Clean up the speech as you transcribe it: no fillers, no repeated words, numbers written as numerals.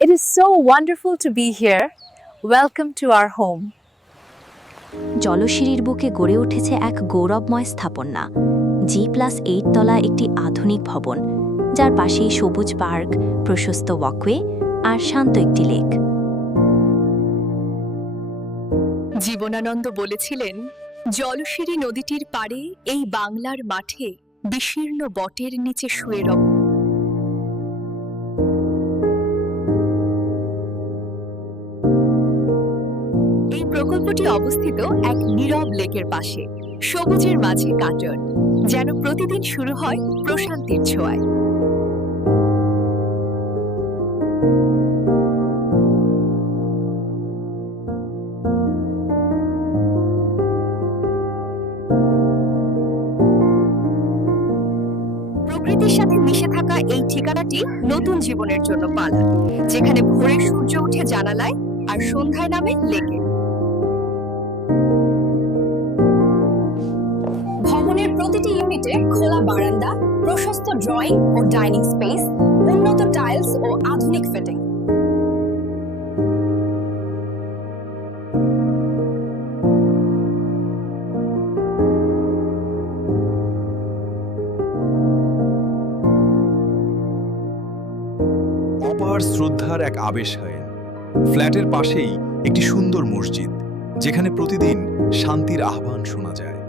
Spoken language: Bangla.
It is so wonderful to be here. Welcome to our home. জলশিরির বুকে গড়ে উঠেছে এক গৌরবময় স্থাপনা, G+8 তলা একটি আধুনিক ভবন, যার পাশেই সবুজ পার্ক, প্রশস্ত ওয়াকওয়ে আর শান্ত একটি লেক। জীবনানন্দ বলেছিলেন, জলশিরি নদীটির পাড়ে এই বাংলার মাঠে বিশীর্ণ বটের নিচে শুয়ে রব। এই প্রকল্পটি অবস্থিত এক নীরব লেকের পাশে, সবুজের মাঝে কাটন, যেন প্রতিদিন শুরু হয় প্রশান্তির ছোঁয়ায়। প্রকৃতির সাথে মিশে থাকা এই ঠিকানাটি নতুন জীবনের জন্য পালা, যেখানে ভোরে সূর্য উঠে জানালায় আর সন্ধ্যায় নামে লেকে। ভবনের প্রতিটি ইউনিটে খোলা বারান্দা, প্রশস্ত ড্রয়িং ও ডাইনিং স্পেস, উন্নত টাইলস ও আধুনিক ফিটিং। অপার শ্রদ্ধার এক আবেশ হয়। ফ্ল্যাটের পাশেই একটি সুন্দর মসজিদ, যেখানে প্রতিদিন শান্তির আহ্বান শোনা যায়।